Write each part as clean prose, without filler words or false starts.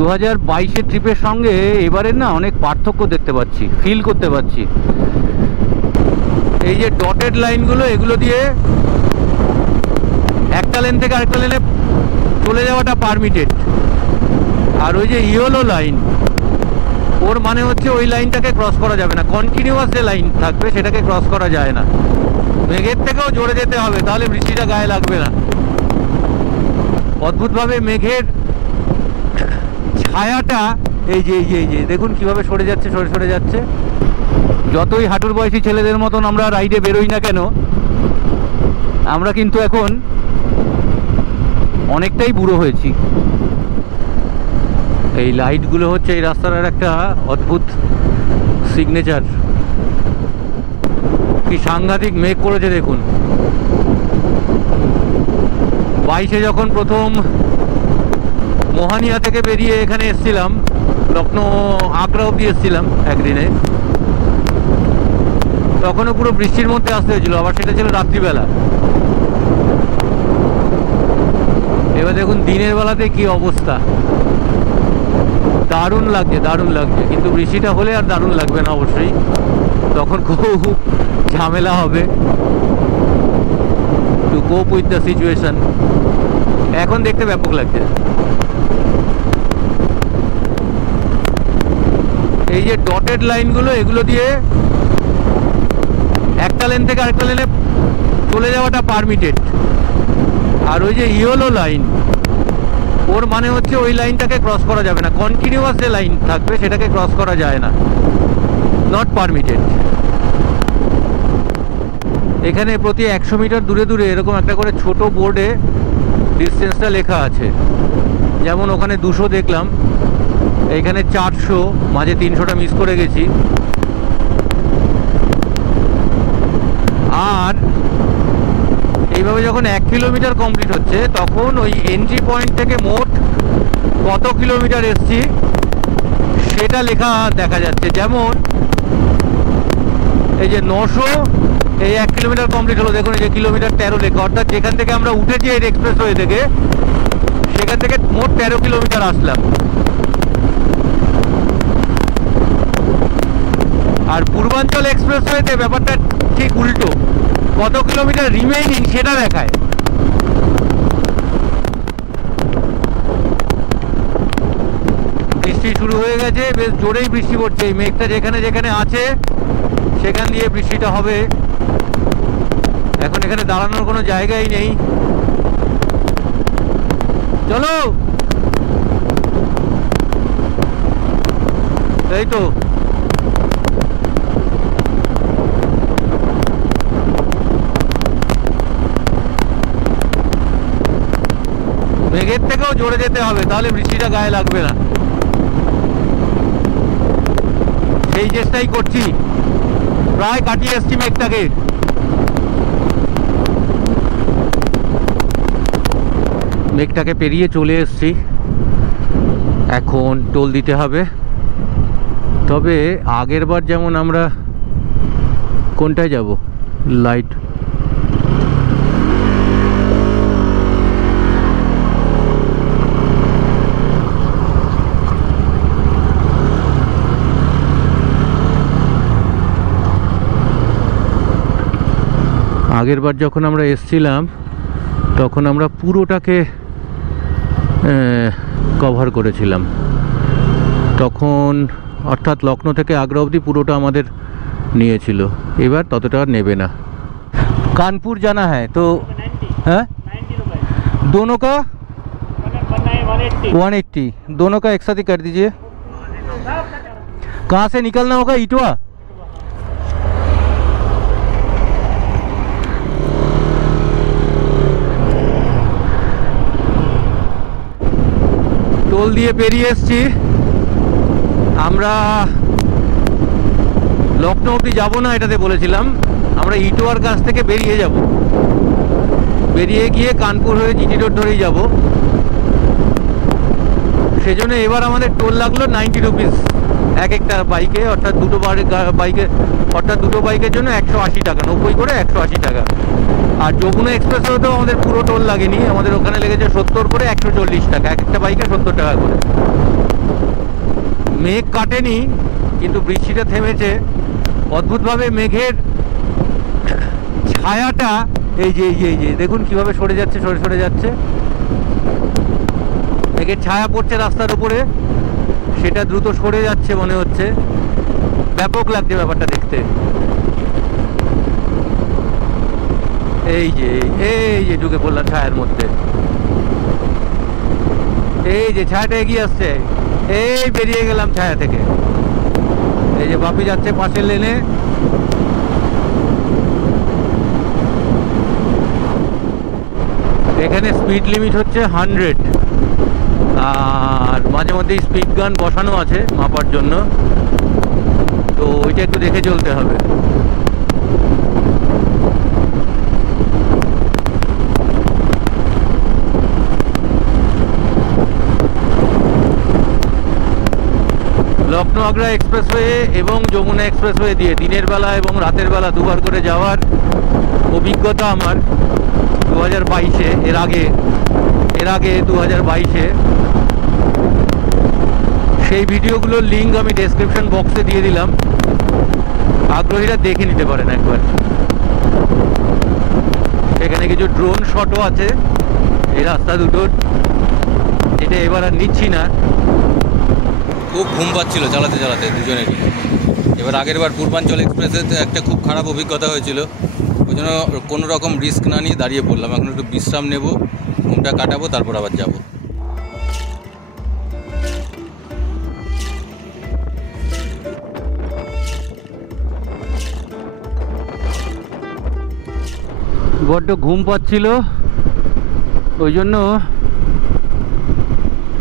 2022-এর ট্রিপের সঙ্গে এবারের না অনেক পার্থক্য দেখতে পাচ্ছি, ফিল করতে পারছি। এই যে ডটেড লাইনগুলো, এগুলো দিয়ে একটা লেন থেকে আরেকটা লেনে চলে যাওয়াটা পারমিটেড। আর ওই যে ইয়েলো লাইন, ওর মানে হচ্ছে ওই লাইনটাকে ক্রস করা যাবে না। কন্টিনিউয়াস যে লাইন থাকবে সেটাকে ক্রস করা যায় না। মেঘের থেকেও জোরে যেতে হবে, তাহলে বৃষ্টিটা গায়ে লাগবে না। অদ্ভুতভাবে মেঘের ছায়াটা এই যে দেখুন কিভাবে সরে যাচ্ছে, সরে যাচ্ছে। যতই হাঁটুর বয়সী ছেলেদের মতন আমরা রাইডে বেরোই না কেন, আমরা কিন্তু এখন অনেকটাই বুড়ো হয়েছি। এই লাইটগুলো হচ্ছে এই রাস্তার একটা অদ্ভুত সিগনেচার। কি সাংঘাতিক মেঘ করেছে দেখুন। 22-এ যখন প্রথম মোহানিয়া থেকে বেরিয়ে এখানে এসেছিলাম, লখনৌ আগ্রা অব্দি এসেছিলাম একদিনে, তখনও পুরো বৃষ্টির মধ্যে আসতে হয়েছিল, আবার সেটা ছিল রাত্রিবেলা। এবার দেখুন দিনের বেলাতে কি অবস্থা। দারুণ লাগছে, কিন্তু বৃষ্টিটা হলে আর দারুণ লাগবে না অবশ্যই, তখন খুব ঝামেলা হবে টু কোপ উইথ দ্য সিচুয়েশন। এখন দেখতে ব্যাপক লাগছে। এই যে ডটেড লাইনগুলো, এগুলো দিয়ে একটা লেন থেকে আরেকটা লেনে চলে যাওয়াটা পারমিটেড। আর ওই যে ইয়েলো লাইন, ওর মানে হচ্ছে ওই লাইনটাকে ক্রস করা যাবে না। কন্টিনিউয়াস যে লাইন থাকবে সেটাকে ক্রস করা যায় না, নট পারমিটেড। এখানে প্রতি 100 মিটার দূরে দূরে এরকম একটা করে ছোট বোর্ডে ডিস্টেন্সটা লেখা আছে। যেমন ওখানে 200 দেখলাম, এইখানে 400, মাঝে 300টা মিস করে গেছি। আর এইভাবে যখন 1 কিলোমিটার কমপ্লিট হচ্ছে, তখন ওই এন্ট্রি পয়েন্ট থেকে মোট কত কিলোমিটার এসছি সেটা লেখা দেখা যাচ্ছে। যেমন এই যে 900, এই 1 কিলোমিটার কমপ্লিট হলো, দেখুন এই যে কিলোমিটার 13 লেখা। অর্থাৎ যেখান থেকে আমরা উঠেছি এই এক্সপ্রেসওয়ে থেকে, সেখান থেকে মোট 13 কিলোমিটার আসলাম। আর পূর্বাঞ্চল এক্সপ্রেসওয়েতে ব্যাপারটা ঠিক উল্টো, কত কিলোমিটার রিমেইনিং সেটা দেখায়। বৃষ্টি শুরু হয়ে গেছে, বেশ জোরেই বৃষ্টি পড়ছে। এই মেঘটা যেখানে যেখানে আছে সেখান দিয়ে বৃষ্টিটা হবে। এখন এখানে দাঁড়ানোর কোনো জায়গাই নেই। চলো, এই তো মেঘের থেকেও জোরে যেতে হবে, তাহলে বৃষ্টিটা গায়ে লাগবে না। সেই চেষ্টাই করছি, প্রায় কাটিয়ে এসছি মেঘটাকে। মেঘটাকে পেরিয়ে চলে এসছি, এখন টোল দিতে হবে। তবে আগের বার যেমন আমরা কোনটায় যাব, লাইট আগের বার যখন আমরা এসছিলাম তখন আমরা পুরোটাকে কভার করেছিলাম। তখন অর্থাৎ লখনৌ থেকে আগ্রা অবধি পুরোটা আমাদের নিয়েছিল। এবার ততটা আর নেবে না। कानपुर जाना है तो है दोनों का 180, दोनों का एक साथ ही कर दीजिए। कहाँ से निकलना होगा? इटवा। টোল দিয়ে পেরিয়ে এসছি আমরা। লখনৌ অবধি যাবো না এটাতে বলেছিলাম, আমরা ইটোয়ার কাছ থেকে বেরিয়ে যাব। বেরিয়ে গিয়ে কানপুর হয়ে জিটি রোড ধরেই যাব। সেজন্য এবার আমাদের টোল লাগলো 90 রুপিস এক একটা বাইকে, অর্থাৎ দুটো বাইকের জন্য 180 টাকা, 90 করে 180 টাকা। আর যমুনা এক্সপ্রেসওয়েতেও আমাদের পুরো টোল লাগেনি, আমাদের ওখানে লেগেছে 70 করে 140 টাকা, এক একটা বাইকে 70 টাকা করে। মেঘ কাটেনি, কিন্তু বৃষ্টিটা থেমেছে। অদ্ভুতভাবে মেঘের ছায়াটা এই যে দেখুন কিভাবে সরে যাচ্ছে, সরে যাচ্ছে। মেঘের ছায়া পড়ছে রাস্তার উপরে, সেটা দ্রুত সরে যাচ্ছে মনে হচ্ছে। ব্যাপক লাগছে ব্যাপারটা দেখতে। এই যে ঢুকে পড়লাম ছায়ার মধ্যে। এই যে ছায়াটা এগিয়ে আসছে, এই বেরিয়ে গেলাম ছায়া থেকে। এই যে বাপি যাচ্ছে পাশের লেনে। এখানে স্পিড লিমিট হচ্ছে 100, আর মাঝে মধ্যেই স্পিড গান বসানো আছে মাপার জন্য, তো ওইটা একটু দেখে চলতে হবে। লখনৌ আগ্রা এক্সপ্রেসওয়ে এবং যমুনা এক্সপ্রেসওয়ে দিয়ে দিনের বেলা এবং রাতের বেলা দুবার করে যাওয়ার অভিজ্ঞতা আমার 2022-এ, এর আগে 2022-এ। সেই ভিডিওগুলোর লিঙ্ক আমি ডেসক্রিপশন বক্সে দিয়ে দিলাম, আগ্রহীরা দেখে নিতে পারেন একবার। এখানে কিছু ড্রোন শটও আছে এই রাস্তা দুটোর, এটা এবার আর নিচ্ছি না। খুব ঘুম পাচ্ছিল চালাতে চালাতে দুজনেরই। এবার আগের বার পূর্বাঞ্চল এক্সপ্রেসে একটা খুব খারাপ অভিজ্ঞতা হয়েছিল, ওই জন্য কোনো রকম রিস্ক না নিয়ে দাঁড়িয়ে পড়লাম। এখন একটু বিশ্রাম নেব, ঘুমটা কাটাবো, তারপর আবার যাব। বড্ড ঘুম পাচ্ছিল, ওই জন্য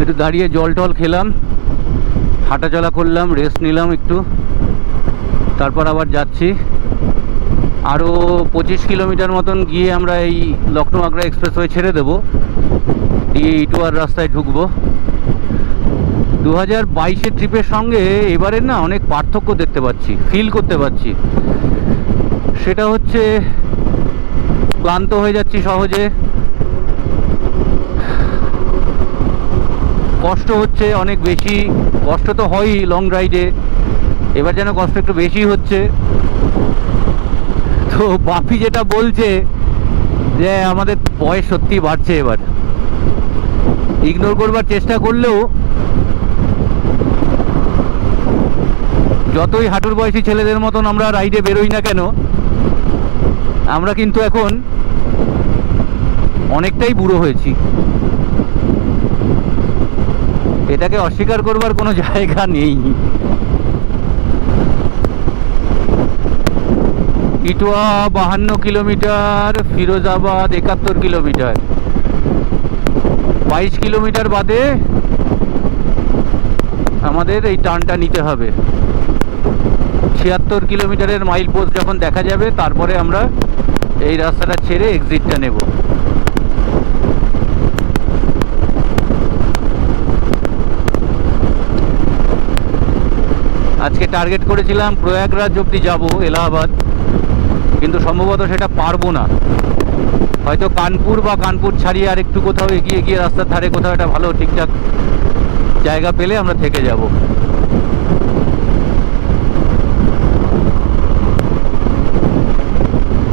একটু দাঁড়িয়ে জল টল খেলাম, হাঁটাচলা করলাম, রেস্ট নিলাম একটু, তারপর আবার যাচ্ছি। আরও 25 কিলোমিটার মতন গিয়ে আমরা এই লখনৌ আগ্রা এক্সপ্রেসওয়ে ছেড়ে দেবো, দিয়ে ইটোয়ার রাস্তায় ঢুকবো। 2022-এর ট্রিপের সঙ্গে এবারের না অনেক পার্থক্য দেখতে পাচ্ছি, ফিল করতে পারছি। সেটা হচ্ছে ক্লান্ত হয়ে যাচ্ছি সহজে, কষ্ট হচ্ছে অনেক বেশি। কষ্ট তো হয়ই লং রাইডে, এবার যেন কষ্ট একটু বেশি হচ্ছে। তো বাপি যেটা বলছে যে আমাদের বয়স সত্যি বাড়ছে, এবার ইগনোর করবার চেষ্টা করলেও যতই হাঁটুর বয়সী ছেলেদের মতন আমরা রাইডে বেরোই না কেন, আমরা কিন্তু এখন অনেকটাই বুড়ো হয়েছি। এটাকে অস্বীকার করবার কোনো জায়গা নেই। Etawah 52 kilometre, Firozabad 71 kilometre, 22 kilometre বাদে আমাদের এই টার্নটা নিতে হবে। 76 কিলোমিটারের মাইল পোস্ট যখন দেখা যাবে, তারপরে আমরা এই রাস্তাটা ছেড়ে এক্সিটটা নেব। আজকে টার্গেট করেছিলাম প্রয়াগরাজ অবধি যাব, এলাহাবাদ, কিন্তু সম্ভবত সেটা পারবো না। হয়তো কানপুর বা কানপুর ছাড়িয়ে আর একটু কোথাও এগিয়ে গিয়ে রাস্তার ধারে কোথাও একটা ভালো ঠিকঠাক জায়গা পেলে আমরা থেকে যাব।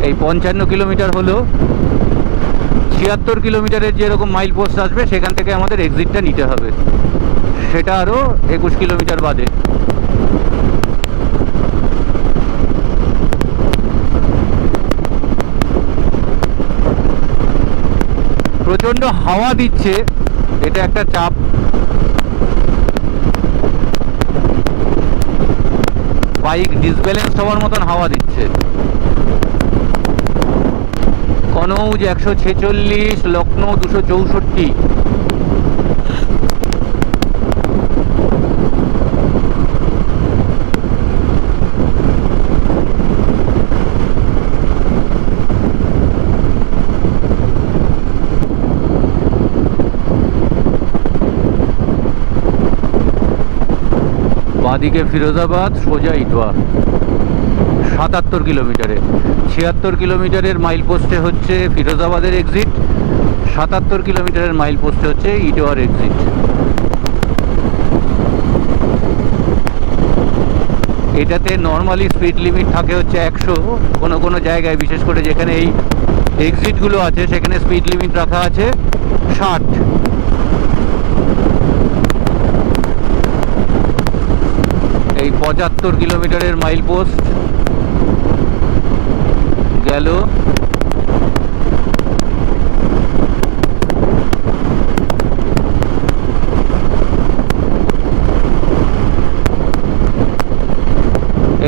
এই 55 কিলোমিটার হলো, 76 কিলোমিটারের যেরকম মাইল পোস্ট আসবে সেখান থেকে আমাদের এক্সিটটা নিতে হবে, সেটা আরও 21 কিলোমিটার বাদে। প্রচণ্ড হাওয়া দিচ্ছে, এটা একটা চাপ। বাইক ডিসব্যালেন্স হওয়ার মতন হাওয়া দিচ্ছে। কনৌজ 146, লখনৌ 264। বাদিকে ফিরোজাবাদ, সোজা ইটোয়া 77 কিলোমিটারে। 76 কিলোমিটারের মাইল পোস্টে হচ্ছে ফিরোজাবাদের এক্সিট, 77 কিলোমিটারের মাইল পোস্টে হচ্ছে ইটোয়ার এক্সিট। এটাতে নর্মালি স্পিড লিমিট থাকে হচ্ছে 100, কোনো কোনো জায়গায় বিশেষ করে যেখানে এই এক্সিটগুলো আছে সেখানে স্পিড লিমিট রাখা আছে 60। এই 75 কিলোমিটারের মাইল পোস্ট গেল।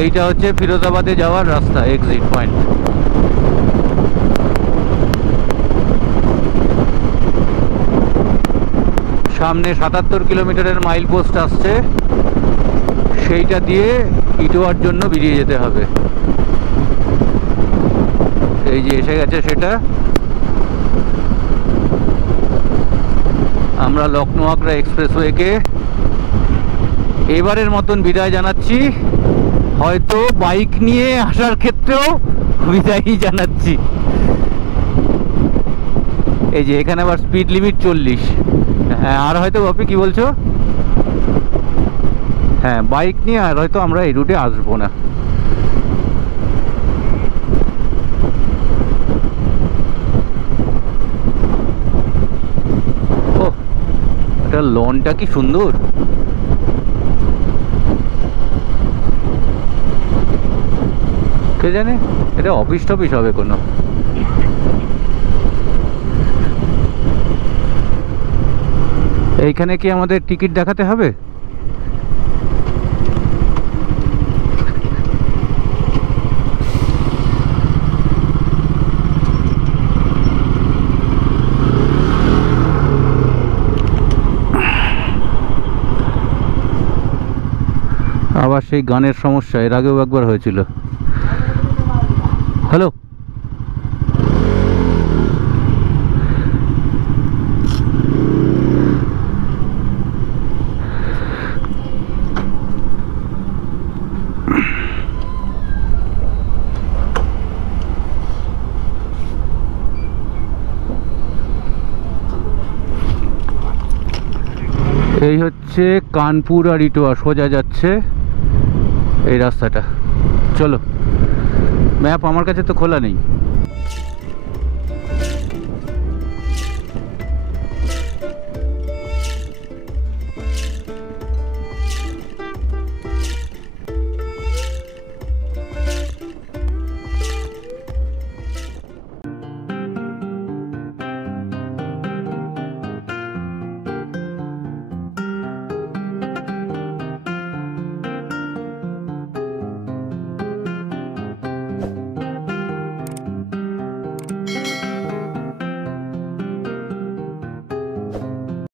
এইটা হচ্ছে ফিরোজাবাদে যাওয়ার রাস্তা, এক্সিট পয়েন্ট। সামনে 77 কিলোমিটারের মাইল পোস্ট আসছে, সেইটা দিয়ে ইটোয়ার জন্য বেরিয়ে যেতে হবে। এই যে এসে গেছে সেটা। আমরা লখনৌ আগ্রা এক্সপ্রেসওয়েকে এবারের মতন বিদায় জানাচ্ছি, হয়তো বাইক নিয়ে আসার ক্ষেত্রেও বিদায়ই জানাচ্ছি। এই যে এখানে আবার স্পিড লিমিট 40। হ্যাঁ, আর হয়তো বাপি কি বলছো? হ্যাঁ, বাইক নিয়ে আর হয়তো আমরা এই রুটে আসবো না। ও, এটা লনটা কি সুন্দর। কে জানে এটা অফিস টফিস হবে কোনো। এইখানে কি আমাদের টিকিট দেখাতে হবে? আবার সেই গানের সমস্যা, এর আগেও একবার হয়েছিল। হ্যালো, এই হচ্ছে কানপুর আর ইটোয়া সোজা যাচ্ছে এই রাস্তাটা। চলো, ম্যাপ আমার কাছে তো খোলা নেই।